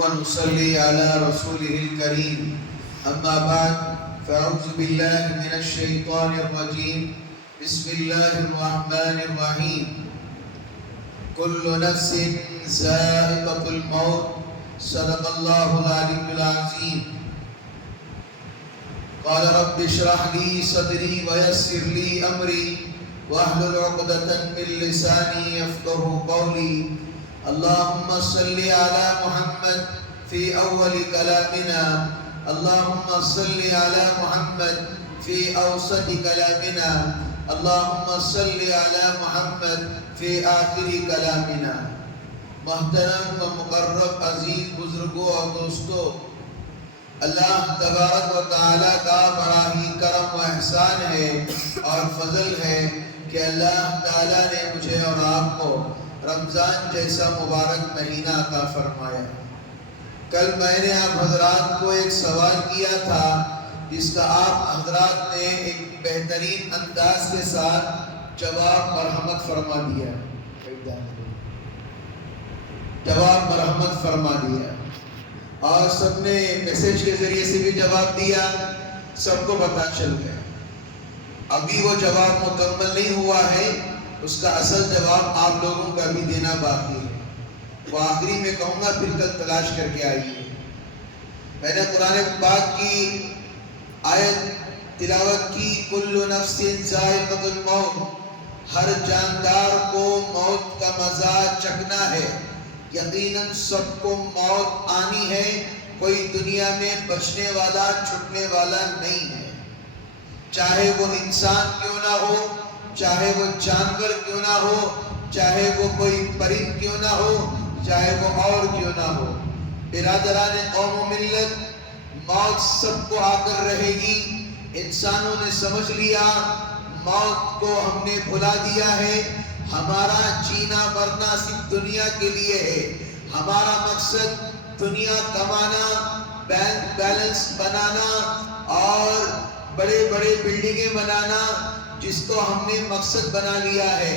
ونصلي على رسوله الكريم أما بعد فأعوذ بالله من الشيطان الرجيم بسم الله الرحمن الرحيم كل نفس ذائقة الموت صدق الله العلي العظيم قال رب اشرح لي صدري ويسر لي أمري واحلل عقدة من لساني يفقهوا قولي اللهم صل على محمد في أول كلامنا اللهم صل على محمد في أوسط كلامنا اللهم صل على محمد في آخر كلامنا. محترم و مقرب عزیز بزرگوں اور دوستوں، اللہ تبارک و تعالیٰ کا بڑا ہی کرم و احسان ہے اور فضل ہے کہ اللہ تعالیٰ نے مجھے اور آپ کو رمضان جیسا مبارک مہینہ عطا فرمایا. کل میں نے آپ حضرات کو ایک سوال کیا تھا جس کا آپ حضرات نے ایک بہترین انداز کے ساتھ جواب مرحمت فرما دیا. اور سب نے میسج کے ذریعے سے بھی جواب دیا، سب کو پتہ چل گیا. ابھی وہ جواب مکمل نہیں ہوا ہے، اس کا اصل جواب آپ لوگوں کا بھی دینا باقی ہے. وہ آخری میں کہوں گا پھر کل تلاش کر کے آئیے. میں نے قرآن پاک کی آیت تلاوت کی، کل نفس ذائقۃ الموت، ہر جاندار کو موت کا مزہ چکھنا ہے. یقیناً سب کو موت آنی ہے، کوئی دنیا میں بچنے والا چھٹنے والا نہیں ہے. چاہے وہ انسان کیوں نہ ہو، چاہے وہ جانور کیوں نہ ہو، چاہے وہ کوئی پرند کیوں نہ ہو، چاہے وہ اور کیوں نہ ہو. برادران قوم و ملت، موت سب کو آ کر رہے گی. انسانوں نے سمجھ لیا موت کو ہم نے بھلا دیا ہے. ہمارا جینا مرنا صرف دنیا کے لیے ہے. ہمارا مقصد دنیا کمانا، بینک بیلنس بنانا اور بڑے بڑے بلڈنگیں بنانا، جس کو ہم نے مقصد بنا لیا ہے.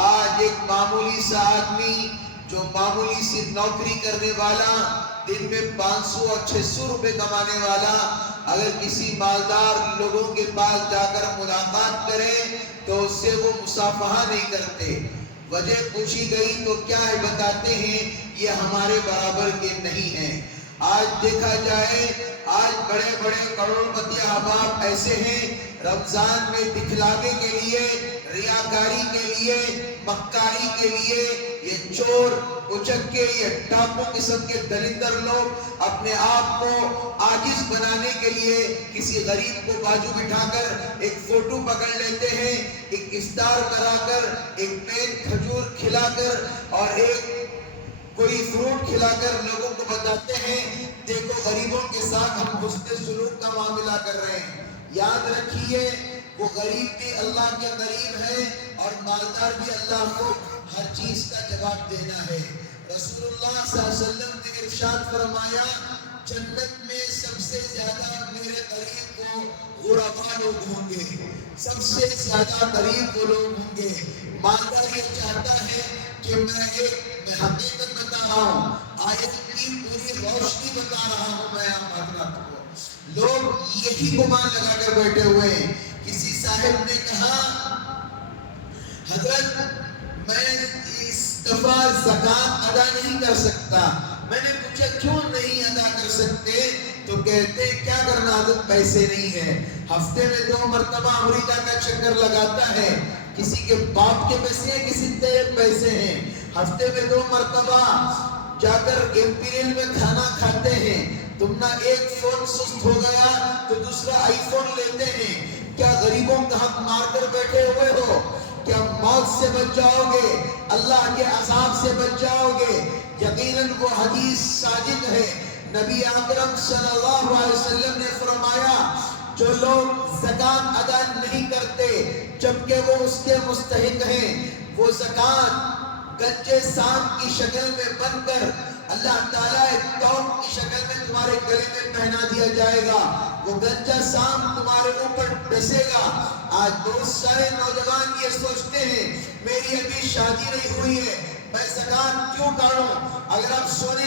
آج ایک معمولی سا آدمی جو معمولی سی نوکری کرنے والا، دن میں 500 اور 600 روپے کمانے والا، اگر کسی مالدار لوگوں کے پاس جا کر ملاقات کرے تو اس سے وہ مصافحہ نہیں کرتے. وجہ پوچھی گئی تو کیا ہے، بتاتے ہیں یہ ہمارے برابر کے نہیں ہیں. آج دیکھا جائے، آج بڑے بڑے کروڑ پتی احباب ایسے ہیں، رمضان میں دکھلاوے کے لیے، ریاکاری کے لیے، مکاری کے لیے، یہ چور اچکے، یہ ڈاکو قسم کے دلندر لوگ اپنے آپ کو عاجز بنانے کے لیے کسی غریب کو بازو بٹھا کر ایک فوٹو پکڑ لیتے ہیں، ایک افطار کرا کر، ایک پین کھجور کھلا کر اور ایک کوئی فروٹ کھلا کر لوگوں کو بتاتے ہیں دیکھو غریبوں کے ساتھ ہم حسن سلوک کا معاملہ کر رہے ہیں. یاد رکھیے وہ غریب بھی اللہ کے قریب ہے اور مالدار بھی اللہ کو ہر چیز کا جواب دینا ہے. رسول اللہ صلی اللہ علیہ وسلم نے ارشاد فرمایا، جنت میں سب سے زیادہ میرے قریب وہ غربا لوگ ہوں گے، سب سے زیادہ قریب وہ لوگ ہوں گے. مالدار یہ چاہتا ہے کہ میں حقیقت بتا رہا ہوں، آیت کی پوری روشنی بتا رہا ہوں میں آپ حضرات کو. لوگ یہی گمان لگا کر بیٹھے ہوئے ہیں. کسی صاحب نے کہا حضرت میں اس دفعہ زکوٰۃ ادا نہیں کر سکتا. میں نے پوچھا کیوں نہیں ادا کر سکتے؟ تو کہتے کیا کرنا حضرت، پیسے نہیں ہے. ہفتے میں 2 مرتبہ امریکہ کا چکر لگاتا ہے، کسی کے باپ کے پیسے ہیں، کسی تیرے پیسے ہیں. ہفتے میں 2 مرتبہ جا کر امپیریل میں کھانا کھاتے ہیں. تم نہ ایک فون سست ہو گیا تو دوسرا آئی فون لیتے ہیں. کیا غریبوں کا حق مار کر بیٹھے ہوئے ہو؟ کیا موت سے بچ جاؤ گے؟ اللہ کے عذاب سے بچ جاؤ گے؟ یقیناً وہ حدیث صادق ہے. نبی اکرم صلی اللہ علیہ وسلم نے فرمایا جو لوگ زکوٰۃ ادا نہیں کرتے جبکہ وہ اس کے مستحق ہیں، وہ زکوٰۃ گنجے سام کی شکل میں بن کر اللہ تعالیٰ ایک توق کی شکل میں تمہارے گلے میں پہنا دیا جائے گا. وہ گنجا سام تمہارے اوپر ڈسے گا. آج بہت سارے نوجوان یہ سوچتے ہیں میری ابھی شادی نہیں ہوئی ہے، میں زکوٰۃ کیوں کاٹوں؟ اگر آپ سونے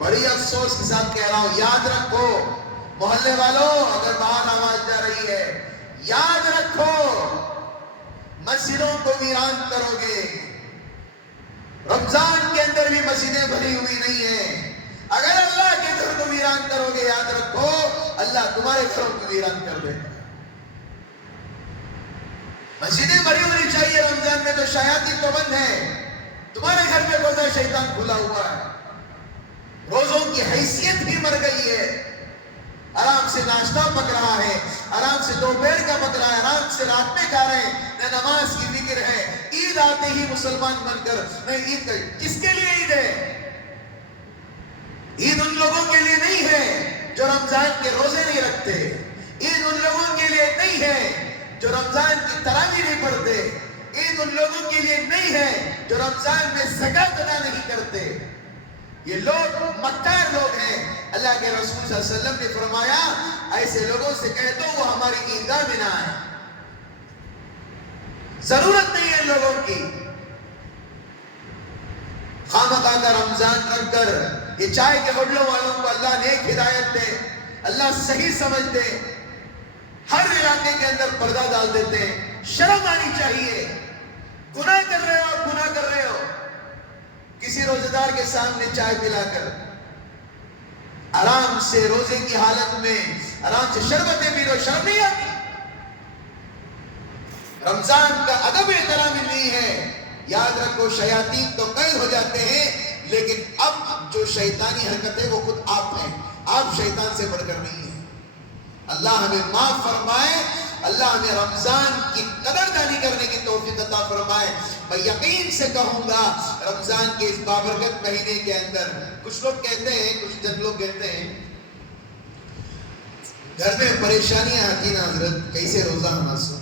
بڑی افسوس کے ساتھ کہہ رہا ہوں، یاد رکھو محلے والوں، اگر باہر آواز جا رہی ہے، یاد رکھو مسجدوں کو ویران کرو گے۔ رمضان کے اندر بھی مسجدیں بھری ہوئی نہیں ہیں۔ اگر اللہ کے گھر کو ویران کرو گے، یاد رکھو اللہ تمہارے گھروں کو ویران کر دے گا۔ مسجدیں بھری ہونی چاہیے رمضان میں، تو شیاطین تو بند ہے، تمہارے گھر میں روزہ شیطان کھلا ہوا ہے، روزوں کی حیثیت بھی مر گئی ہے۔ آرام سے ناشتہ پک رہا ہے، آرام سے دوپہر کا پک رہا ہے، آرام سے رات میں کھا رہے ہیں، نہ نماز کی فکر ہے۔ عید آتے ہی مسلمان بن کر میں عید کس کے لیے عید ہے؟ عید ان لوگوں کے لیے نہیں ہے جو رمضان کے روزے نہیں رکھتے، عید ان لوگوں کے لیے نہیں ہے جو رمضان کی تراویح نہیں پڑھتے، عید ان لوگوں کے لیے نہیں ہے جو رمضان میں زکات ادا نہیں کرتے۔ یہ لوگ مکار لوگ ہیں۔ اللہ کے رسول صلی اللہ علیہ وسلم نے فرمایا ایسے لوگوں سے کہہ دو وہ ہماری عیدگاہ میں نہ آئے، ضرورت نہیں ہے ان لوگوں کی۔ خامخواہ کا رمضان رکھ کر یہ چائے کے ہوٹلوں والوں کو اللہ نیک ہدایت دے، اللہ صحیح سمجھ دے، ہر علاقے کے اندر پردہ ڈال دیتے ہیں۔ شرم آنی چاہیے، گناہ کر رہے ہو، گناہ کر رہے ہو، کسی روزے دار کے سامنے چائے پلا کر آرام سے روزے کی حالت میں آرام سے شربتیں پی لو، شرم نہیں آتی؟ رمضان کا ادب احترام نہیں ہے۔ یاد رکھو شیاطین تو قید ہو جاتے ہیں، لیکن اب جو شیطانی حرکت ہے وہ خود آپ ہیں، آپ شیطان سے بڑھ کر نہیں ہیں۔ اللہ ہمیں معاف فرمائے، اللہ ہمیں رمضان کی قدردانی کرنے کی توفیق عطا فرمائے۔ میں یقین سے کہوں گا رمضان کے اس بابرکت مہینے کے اندر کچھ لوگ کہتے ہیں، کچھ جن لوگ کہتے ہیں گھر میں پریشانیاں آتی نا حضرت، کیسے روزہ مناسب،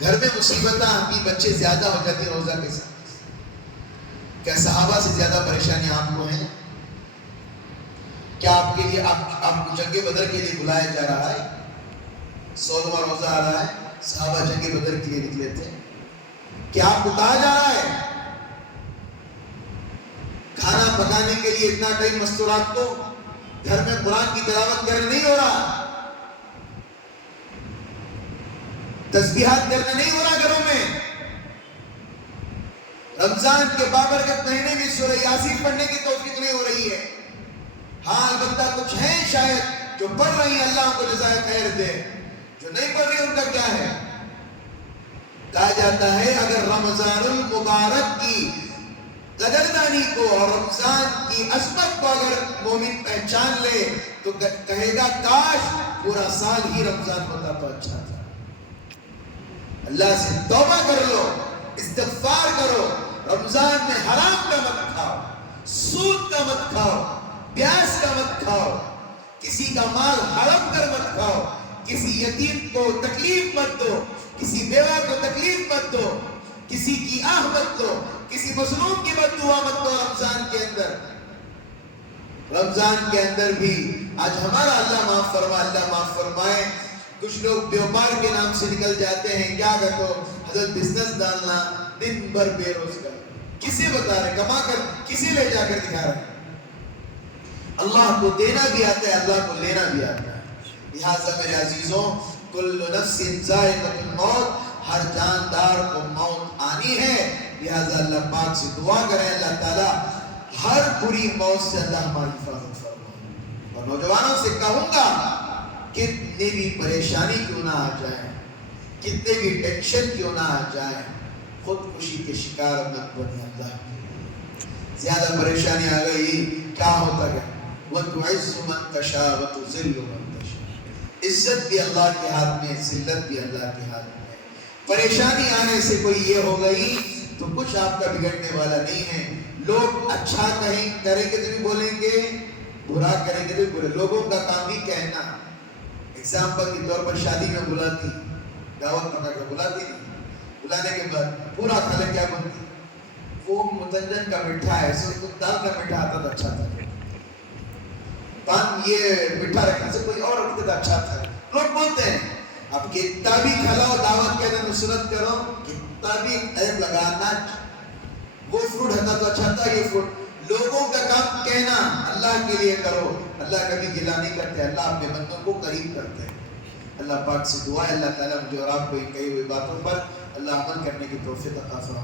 گھر میں مصیبتیں آتی، بچے زیادہ ہو جاتے روزہ کے ساتھ۔ کیا صحابہ سے زیادہ پریشانیاں آپ کو ہیں؟ کیا آپ کے لیے آپ کو جنگ بدر کے لیے بلایا جا رہا ہے؟ 16واں روزہ آ رہا ہے، صحابہ جنگ بدر کے لیے نکلے تھے، کیا آپ کو کہا جا رہا ہے کھانا پکانے کے لیے اتنا ٹائم مستورات کو، گھر میں قرآن کی تلاوت کرنے نہیں ہو رہا، تسبیحات کرنے نہیں ہو رہا گھروں میں؟ رمضان کے بابرکت مہینے میں سورہ یاسین پڑھنے کی توفیق نہیں ہو رہی ہے۔ ہاں البتہ کچھ ہیں شاید جو پڑھ رہی ہیں، اللہ کو جزائے خیر دے، جو نہیں پڑھ رہی ان کا کیا ہے؟ کہا جاتا ہے اگر رمضان المبارک کی قدردانی کو اور رمضان کی عظمت کو اگر مومن پہچان لے تو کہے گا کاش پورا سال ہی رمضان ہوتا تو اچھا تھا۔ اللہ سے توبہ کر لو، استغفار کرو، رمضان میں حرام کا مت کھاؤ، سود کا مت کھاؤ، پیاس کا مت کھاؤ، کسی کا مال حرام کر مت کھاؤ، کسی یتیم کو تکلیف مت دو، کسی بیوہ کو تکلیف مت دو، کسی کی آہ مت دو، کسی مظلوم کی بد دعا مت دو۔ رمضان کے اندر بھی آج ہمارا اللہ معاف فرمائے، اللہ معاف فرمائے، کچھ لوگ بیوپار کے نام سے نکل جاتے ہیں، کیا کہو حضرت بزنس ڈالنا، دن بھر بے روزگار، کسے بتا رہے کما کر، کسے لے جا کر دکھا رہے؟ اللہ کو دینا بھی آتا ہے، اللہ کو لینا بھی آتا ہے۔ لہٰذا میرے عزیزوں، کل نفس ذائقۃ الموت، ہر جاندار کو موت آنی ہے، لہٰذا اللہ پاک سے دعا کریں اللہ تعالیٰ ہر بری موت سے اللہ ہماری حفاظت فرمائے۔ اور نوجوانوں سے کہوں گا کتنی بھی پریشانی کیوں نہ آ جائے، کتنے بھی ٹینشن کیوں نہ آ جائے، خودکشی کے شکار مت بنی۔ اللہ زیادہ پریشانی آ گئی کیا ہوتا ہے؟ وَتُعِزُّ مَن تَشَاءُ وَتُذِلُّ مَن تَشَاءُ، عزت بھی اللہ کے ہاتھ میں، ذلت بھی اللہ کے ہاتھ میں۔ پریشانی آنے سے کوئی یہ ہو گئی تو کچھ آپ کا بگڑنے والا نہیں ہے۔ لوگ اچھا کریں گے تو بھی بولیں گے، برا کریں گے تو بھی برے، لوگوں کا کام ہی کہنا۔ ایگزامپل کے طور پر شادی میں بلاتی، دعوت پکا کر بلاتی، بلانے کے بعد پورا کھانا کیا بنتی؟ وہ متنجن کا میٹھا ہے، دال کا میٹھا آتا تو اچھا تھا، پان یہ میٹھا رکھنے سے کوئی اور رکھتے تو اچھا تھا۔ لوگ بولتے ہیں اب کتنا بھی کھلاؤ، دعوت کے اندر نصرت کرو، کتنا بھی عیب لگانا، وہ فروٹ ہوتا تو اچھا تھا، یہ فروٹ لوگوں کا کام کہنا، اللہ کے لیے کرو. اللہ کبھی گلا نہیں کرتے، اللہ اپنے بندوں کو قریب کرتے ہیں. اللہ پاک سے دعا ہے اللہ تعالیٰ مجھے اور آپ کو ان کہی ہوئی باتوں پر اللہ عمل کرنے کی توفیق عطا فرمائے.